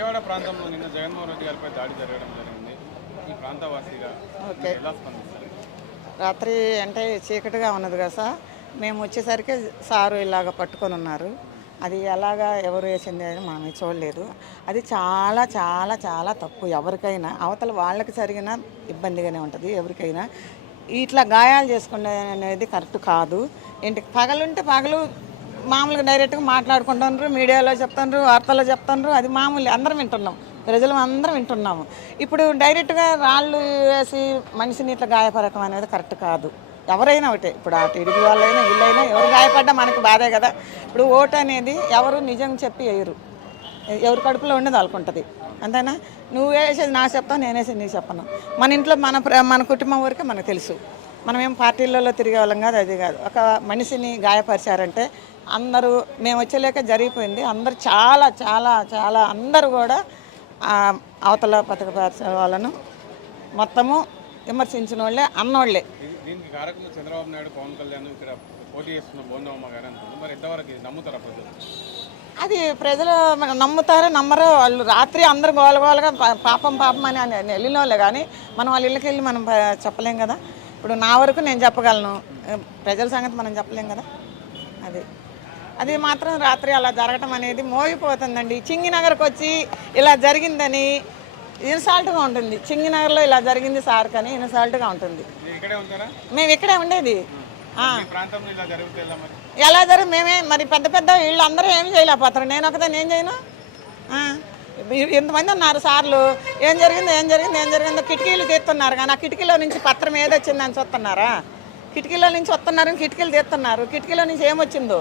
విజయవాడ ప్రాంతంలో నిన్న జగన్మోహన్ రెడ్డి గారిపై దాడి జరగడం జరిగింది. ఈ ప్రాంతవాసిగా ఎలా స్పందిస్తారు? రాత్రి అంటే చీకటిగా ఉన్నది కదా సార్, మేము వచ్చేసరికి సారు ఇలాగ పట్టుకొని ఉన్నారు. అది ఎలాగా ఎవరు వేసింది అని మనం చూడలేదు. అది చాలా చాలా చాలా తప్పు. ఎవరికైనా అవతల వాళ్ళకి జరిగిన ఇబ్బందిగానే ఉంటుంది. ఎవరికైనా ఇట్లా గాయాలు చేసుకునే అనేది కరెక్ట్ కాదు. ఏంటి పగలుంటే పగలు మామూలుగా డైరెక్ట్గా మాట్లాడుకుంటున్నారు, మీడియాలో చెప్తున్నారు, వార్తల్లో చెప్తున్నారు. అది మామూలు అందరం వింటున్నాం, ప్రజలు అందరం వింటున్నాము. ఇప్పుడు డైరెక్ట్గా రాళ్ళు వేసి మనిషిని ఇట్లా గాయపడటం అనేది కరెక్ట్ కాదు. ఎవరైనా ఒకటే, ఇప్పుడు ఆ టీడీపీ వాళ్ళైనా వీళ్ళైనా ఎవరు గాయపడ్డా మనకు బాధే కదా. ఇప్పుడు ఓటు అనేది ఎవరు నిజం చెప్పి వేయరు, ఎవరి కడుపులో ఉండేది వాళ్ళకుంటుంది. అంతేనా? నువ్వు వేసేది నాకు చెప్తావు, నేను వేసేది నీకు చెప్పను. మన ఇంట్లో మన కుటుంబం వరకే మనకు తెలుసు. మనం ఏం పార్టీలలో తిరిగే వాళ్ళం కాదు, అది కాదు. ఒక మనిషిని గాయపరిచారంటే అందరూ మేము వచ్చేలేక జరిగిపోయింది. అందరూ చాలా చాలా చాలా అందరూ కూడా అవతల పథకపరిచే వాళ్ళను మొత్తము విమర్శించిన వాళ్ళే, అన్నోళ్ళే. దీనికి కారకులు చంద్రబాబు నాయుడు, పవన్ కళ్యాణ్, ఇక్కడ పోటీ చేస్తున్న బోండమ్మ గారు అంటున్నారు. మరి ఎంతవరకు ఇది నమ్ముతారా ప్రజలు? అది ప్రజలు నమ్ముతారో నమ్మరో. వాళ్ళు రాత్రి అందరు గోలగోలుగా పాపం అని వెళ్ళిన వాళ్ళే, కానీ మనం వాళ్ళ ఇళ్ళకి వెళ్ళి మనం చెప్పలేం కదా. ఇప్పుడు నా వరకు నేను చెప్పగలను, ప్రజల సంగతి మనం చెప్పలేం కదా. అది మాత్రం రాత్రి అలా జరగటం అనేది మోగిపోతుందండి. చింగినగర్కి వచ్చి ఇలా జరిగిందని ఇన్సాల్ట్గా ఉంటుంది. చింగినగర్లో ఇలా జరిగింది సార్ కానీ ఇన్సాల్ట్గా ఉంటుంది. మేము ఇక్కడే ఉండేది. ఎలా జరుగుతుంది? మేమే మరి పెద్ద పెద్ద వీళ్ళు అందరూ ఏమి చేయలేకపోతారు. నేను ఒకదాన్ని ఏం చేయను? ఎంతమంది ఉన్నారు సార్లు, ఏం జరిగిందో కిటికీలు తీస్తున్నారు. కానీ ఆ కిటికీలో నుంచి పత్రం ఏదొచ్చిందని చూస్తున్నారా? కిటికీలో నుంచి వస్తున్నారు, కిటికీలు తీస్తున్నారు. కిటికీలో నుంచి ఏమొచ్చిందో,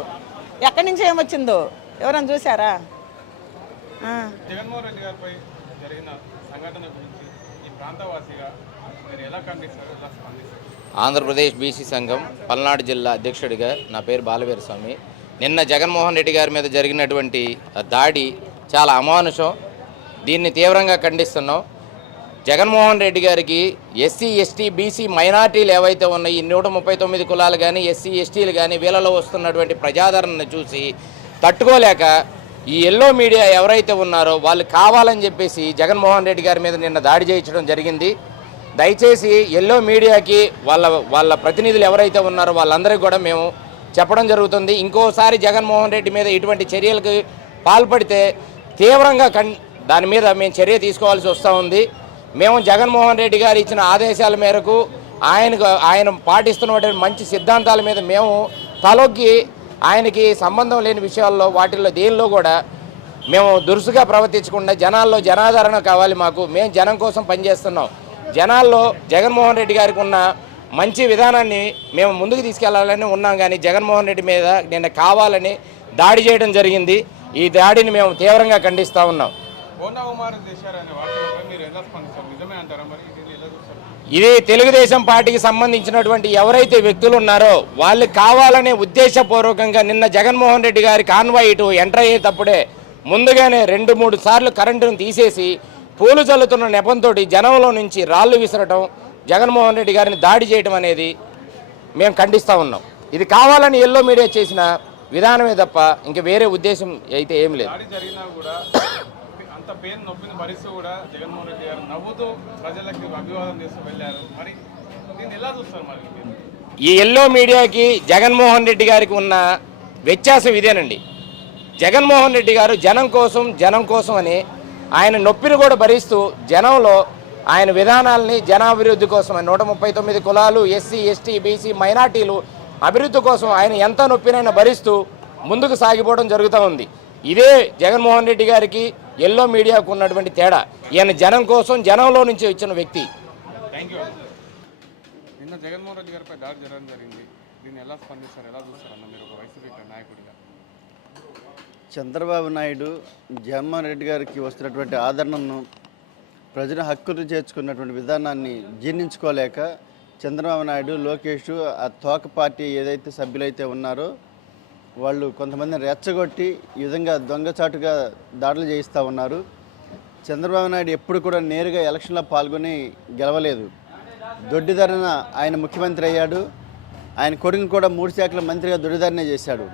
ఎక్కడి నుంచి ఏమొచ్చిందో ఎవరైనా చూసారా? జగన్మోహన్ రెడ్డి గారిపై జరిగిన సంఘటన గురించి ఈ ప్రాంతవాసిగా మీరు ఎలా ఖండిస్తారు, ఎలా స్పందిస్తారు? ఆంధ్రప్రదేశ్ బీసీ సంఘం పల్నాడు జిల్లా అధ్యక్షుడిగా నా పేరు బాలవీర స్వామి. నిన్న జగన్మోహన్ రెడ్డి గారి మీద జరిగినటువంటి దాడి చాలా అమానుషం. దీన్ని తీవ్రంగా ఖండిస్తున్నాం. జగన్మోహన్ రెడ్డి గారికి ఎస్సీ, ఎస్టీ, బీసీ మైనార్టీలు ఏవైతే ఉన్నాయి, ఈ 139 కులాలు కానీ ఎస్సీ, ఎస్టీలు కానీ వీళ్ళలో వస్తున్నటువంటి ప్రజాదరణను చూసి తట్టుకోలేక ఈ ఎల్లో మీడియా ఎవరైతే ఉన్నారో వాళ్ళు కావాలని చెప్పేసి జగన్మోహన్ రెడ్డి గారి మీద నిన్న దాడి చేయించడం జరిగింది. దయచేసి ఎల్లో మీడియాకి వాళ్ళ ప్రతినిధులు ఎవరైతే ఉన్నారో వాళ్ళందరికీ కూడా మేము చెప్పడం జరుగుతుంది. ఇంకోసారి జగన్మోహన్ రెడ్డి మీద ఇటువంటి చర్యలకు పాల్పడితే తీవ్రంగా దాని మీద మేము చర్య తీసుకోవాల్సి వస్తూ ఉంది. మేము జగన్మోహన్ రెడ్డి గారు ఇచ్చిన ఆదేశాల మేరకు ఆయన పాటిస్తున్నటువంటి మంచి సిద్ధాంతాల మీద మేము తలొగ్గి ఆయనకి సంబంధం లేని విషయాల్లో వాటిల్లో దేనిలో కూడా మేము దురుసుగా ప్రవర్తించకుండా జనాల్లో జనాదరణ కావాలి. మేము జనం కోసం పనిచేస్తున్నాం. జనాల్లో జగన్మోహన్ రెడ్డి గారికి ఉన్న మంచి విధానాన్ని మేము ముందుకు తీసుకెళ్లాలని ఉన్నాం. కానీ జగన్మోహన్ రెడ్డి మీద నిన్న కావాలని దాడి చేయడం జరిగింది. ఈ దాడిని మేము తీవ్రంగా ఖండిస్తూ ఉన్నాం. ఇది తెలుగుదేశం పార్టీకి సంబంధించినటువంటి ఎవరైతే వ్యక్తులు ఉన్నారో వాళ్ళు కావాలనే ఉద్దేశపూర్వకంగా నిన్న జగన్మోహన్ రెడ్డి గారి కాన్వాయ్ ఇటు ఎంటర్ అయ్యేటప్పుడే ముందుగానే 2-3 సార్లు కరెంటును తీసేసి పూలు చల్లుతున్న నెపంతో జనంలో నుంచి రాళ్ళు విసరటం, జగన్మోహన్ రెడ్డి గారిని దాడి చేయడం అనేది మేము ఖండిస్తూ ఉన్నాం. ఇది కావాలని ఎల్లో మీడియా చేసిన విధానమే తప్ప ఇంక వేరే ఉద్దేశం అయితే ఏం లేదు. ఈ ఎల్లో మీడియాకి జగన్మోహన్ రెడ్డి గారికి ఉన్న వ్యత్యాసం ఇదేనండి. జగన్మోహన్ రెడ్డి గారు జనం కోసం అని ఆయన నొప్పిని కూడా భరిస్తూ జనంలో ఆయన విధానాలని జనాభివృద్ధి కోసం 139 కులాలు ఎస్సీ, ఎస్టీ, బీసీ మైనార్టీలు అభివృద్ధి కోసం ఆయన ఎంత నొప్పినైనా భరిస్తూ ముందుకు సాగిపోవడం జరుగుతూ ఉంది. ఇదే జగన్మోహన్ రెడ్డి గారికి ఎల్లో మీడియాకు ఉన్నటువంటి తేడా. ఈయన జనం కోసం జనంలో నుంచి వచ్చిన వ్యక్తి. నిన్న జగన్మోహన్ రెడ్డి గారిపై దాడి జరగడం జరిగింది. దీన్ని ఎలా స్పందిస్తారు, ఎలా చూస్తారన్న మీరు ఒక వైసీపీ నాయకుడిగా? చంద్రబాబు నాయుడు జగన్మోహన్ రెడ్డి గారికి వస్తున్నటువంటి ఆదరణను, ప్రజల హక్కులు చేర్చుకున్నటువంటి విధానాన్ని జీర్ణించుకోలేక చంద్రబాబు నాయుడు, లోకేష్, ఆ తోక పార్టీ ఏదైతే సభ్యులైతే ఉన్నారో వాళ్ళు కొంతమందిని రెచ్చగొట్టి ఈ విధంగా దొంగచాటుగా దాడులు చేయిస్తూ ఉన్నారు. చంద్రబాబు నాయుడు ఎప్పుడు కూడా నేరుగా ఎలక్షన్లో పాల్గొని గెలవలేదు. దొడ్డిదారిన ఆయన ముఖ్యమంత్రి అయ్యాడు. ఆయన కొడుకుని కూడా 3 శాఖల మంత్రిగా దొడ్డిదారినే చేశాడు.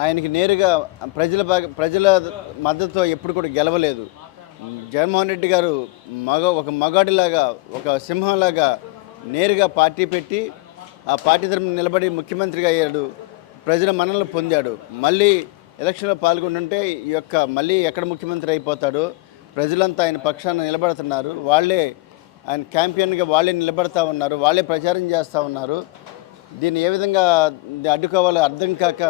ఆయనకి నేరుగా ప్రజల మద్దతుతో ఎప్పుడు కూడా గెలవలేదు. జగన్మోహన్ రెడ్డి గారు ఒక మగాడిలాగా, ఒక సింహంలాగా నేరుగా పార్టీ పెట్టి ఆ పార్టీ తరపున నిలబడి ముఖ్యమంత్రిగా అయ్యాడు. ప్రజల మన్ననలు పొందాడు. మళ్ళీ ఎలక్షన్లో పాల్గొంటుంటే ఈ యొక్క మళ్ళీ ఎక్కడ ముఖ్యమంత్రి అయిపోతాడో ప్రజలంతా ఆయన పక్షాన నిలబడుతున్నారు. వాళ్ళే ఆయన క్యాంపెయిన్గా వాళ్ళే నిలబడతా ఉన్నారు, వాళ్ళే ప్రచారం చేస్తూ ఉన్నారు. దీన్ని ఏ విధంగా అడ్డుకోవాలో అర్థం కాక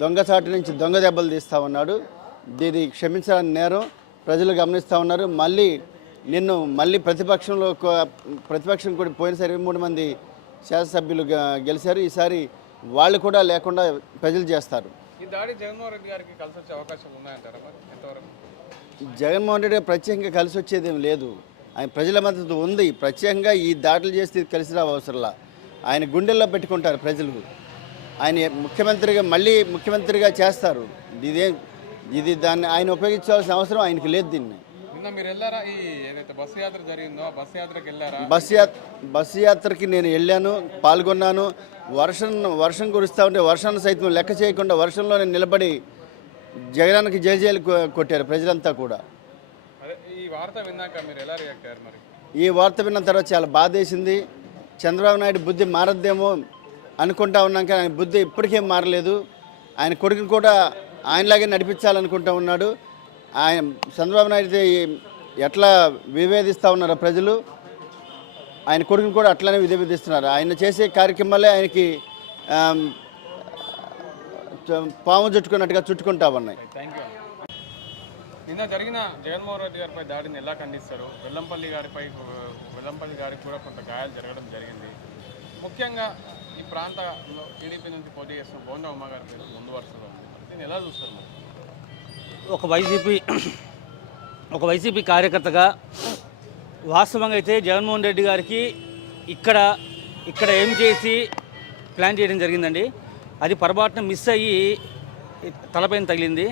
దొంగసాటి నుంచి దొంగ దెబ్బలు తీస్తూ ఉన్నాడు. దీన్ని క్షమించాలని నేరం ప్రజలు గమనిస్తూ ఉన్నారు. మళ్ళీ ప్రతిపక్షం కూడా పోయినసారి 23 మంది శాసనసభ్యులు గెలిచారు. ఈసారి వాళ్ళు కూడా లేకుండా ప్రజలు చేస్తారు. ఈ దాడి జగన్మోహన్ రెడ్డి గారికి కలిసి వచ్చే అవకాశాలు ఉన్నాయంటారా మరి ఎంతవరకు? జగన్మోహన్ రెడ్డి గారు ప్రత్యేకంగా కలిసి వచ్చేదేం లేదు. ఆయన ప్రజల మద్దతు ఉంది. ప్రత్యేకంగా ఈ దాడులు చేస్తే కలిసి రావు అవసరంలా. ఆయన గుండెల్లో పెట్టుకుంటారు ప్రజలు. ఆయన మళ్ళీ ముఖ్యమంత్రిగా చేస్తారు. దాన్ని ఆయన ఉపయోగించాల్సిన అవసరం ఆయనకి లేదు. దీన్ని నిన్న మీరు వెళ్ళారా? ఈ ఏదైతే బస్సు యాత్ర జరిగిందో బస్సు యాత్రకు వెళ్ళారా? బస్సు యాత్రకి నేను వెళ్ళాను, పాల్గొన్నాను. వర్షం కురుస్తూ ఉంటే వర్షాన్ని సైతం లెక్క చేయకుండా వర్షంలోనే నిలబడి జగనానికి జైలు కొట్టారు ప్రజలంతా కూడా. అదే ఈ వార్త విన్నాక మీరు ఎలా రియాక్ట్ అయ్యారు మరి? ఈ వార్త విన్న తర్వాత చాలా బాధేసింది. చంద్రబాబు నాయుడు బుద్ధి మారద్దేమో అనుకుంటా ఉన్నాక ఆయన బుద్ధి ఇప్పటికేం మారలేదు. ఆయన కొడుకుని కూడా ఆయనలాగే నడిపించాలనుకుంటా ఉన్నాడు. ఆయన చంద్రబాబు నాయుడు ఎట్లా విభేదిస్తూ ఉన్నారో ప్రజలు, ఆయన కొడుకుని కూడా అట్లనే విభేదిస్తున్నారు. ఆయన చేసే కార్యక్రమాలే ఆయనకి పాము చుట్టుకున్నట్టుగా చుట్టుకుంటా ఉన్నాయి. Thank you. నిన్న జరిగిన జగన్మోహన్ రెడ్డి గారిపై దాడిని ఎలా ఖండిస్తారు? వెల్లంపల్లి గారికి కూడా కొంత గాయాలు జరగడం జరిగింది. ముఖ్యంగా ఈ ప్రాంతంలో టీడీపీ నుంచి పోటీ చేస్తున్న బోండా ఉమ్మ గారి పేరు ముందు వరుసలో ఉంది. దీన్ని ఎలా చూస్తారు మరి? ఒక వైసీపీ కార్యకర్తగా వాస్తవంగా అయితే జగన్మోహన్ రెడ్డి గారికి ఇక్కడ ఏం చేసి ప్లాన్ చేయడం జరిగిందండి. అది పొరపాటున మిస్ అయ్యి తలపైన తగిలింది.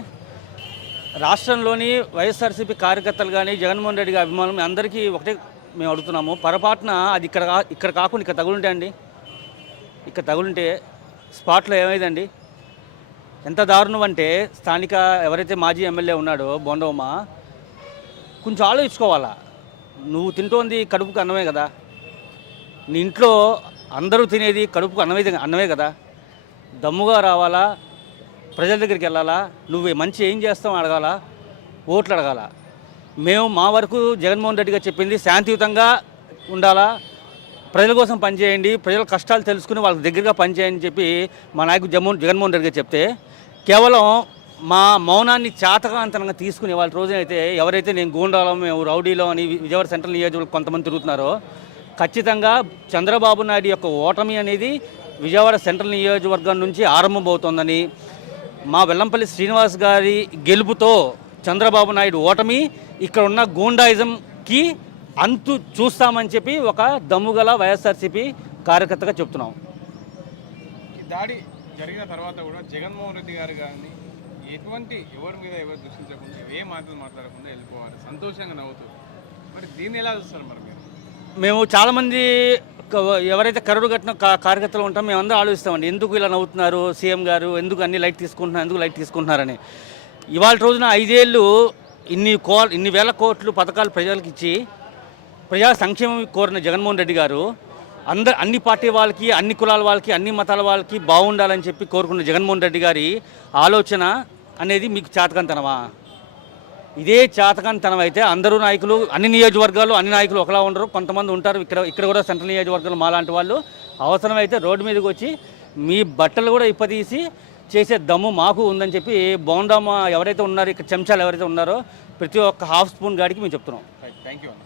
రాష్ట్రంలోని వైఎస్ఆర్సీపీ కార్యకర్తలు కానీ జగన్మోహన్ రెడ్డి గారి అభిమానులు అందరికీ ఒకటే మేము అడుగుతున్నాము. పొరపాటున అది ఇక్కడ కాకుండా ఇక్కడ తగులుంటే అండి, ఇక్కడ తగులుంటే స్పాట్లో ఏమైందండి? ఎంత దారుణం అంటే స్థానిక ఎవరైతే మాజీ ఎమ్మెల్యే ఉన్నాడో బోండవమ్మ కొంచెం ఆలోచించుకోవాలా. నువ్వు తింటోంది కడుపుకు అన్నమే కదా, నీ ఇంట్లో అందరూ తినేది కడుపుకు అన్నమే కదా. దమ్ముగా రావాలా, ప్రజల దగ్గరికి వెళ్ళాలా, నువ్వు మంచి ఏం చేస్తావు అడగాల, ఓట్లు అడగాల. మేము మా వరకు జగన్మోహన్ రెడ్డి గారు చెప్పింది శాంతియుతంగా ఉండాలా, ప్రజల కోసం పనిచేయండి, ప్రజల కష్టాలు తెలుసుకుని వాళ్ళ దగ్గరగా పనిచేయని చెప్పి మా నాయకుడు జగన్మోహన్ రెడ్డి గారు చెప్తే కేవలం మా మౌనాన్ని చాతకాంతనంగా తీసుకుని వాళ్ళ రోజునైతే ఎవరైతే నేను గూండాలో మేము రౌడీలో అని విజయవాడ సెంట్రల్ నియోజకవర్గం కొంతమంది తిరుగుతున్నారో ఖచ్చితంగా చంద్రబాబు నాయుడు యొక్క ఓటమి అనేది విజయవాడ సెంట్రల్ నియోజకవర్గం నుంచి ఆరంభమవుతోందని, మా వెల్లంపల్లి శ్రీనివాస్ గారి గెలుపుతో చంద్రబాబు నాయుడు ఓటమి ఇక్కడ ఉన్న గూండాయిజంకి అంతు చూస్తామని చెప్పి ఒక దమ్ముగల వైఎస్ఆర్సీపీ కార్యకర్తగా చెప్తున్నాం. ఈ దాడి జరిగిన తర్వాత కూడా జగన్మోహన్ రెడ్డి గారు కానీ ఎవరి మీద ఎవరు దృష్టించకుండా ఏ మాటలు మాట్లాడకుండా వెళ్ళిపోవాలి, సంతోషంగా నవ్వుతూ. మరి దీన్ని ఎలా చూస్తారు మరి మీరు? మేము చాలామంది ఎవరైతే కరుడు కట్టిన కార్యకర్తలు ఉంటాం మేమందరూ ఆలోచిస్తామండి, ఎందుకు ఇలా నవ్వుతున్నారు సీఎం గారు, ఎందుకు అన్ని లైట్ తీసుకుంటున్నారని. ఇవాళ రోజున 5 ఏళ్ళు ఇన్ని వేల కోట్లు పథకాలు ప్రజలకు ఇచ్చి ప్రజా సంక్షేమం కోరిన జగన్మోహన్ రెడ్డి గారు అన్ని పార్టీ వాళ్ళకి, అన్ని కులాల వాళ్ళకి, అన్ని మతాల వాళ్ళకి బాగుండాలని చెప్పి కోరుకున్న జగన్మోహన్ రెడ్డి గారి ఆలోచన అనేది మీకు చాతకంతనమా? ఇదే చాతకంతనం అయితే అందరూ నాయకులు, అన్ని నియోజకవర్గాలు అన్ని నాయకులు ఒకలా ఉండరు, కొంతమంది ఉంటారు. ఇక్కడ కూడా సెంట్రల్ నియోజకవర్గాలు మాలాంటి వాళ్ళు అవసరమైతే రోడ్డు మీదకి వచ్చి మీ బట్టలు కూడా ఇప్పదీసి చేసే దమ్ము మాకు ఉందని చెప్పి బోండామ ఎవరైతే ఉన్నారో, ఇక్కడ చెంచాలు ఎవరైతే ఉన్నారో ప్రతి ఒక్క హాఫ్ స్పూన్ గాడికి మేము చెప్తున్నాం. థ్యాంక్ యూ అన్న.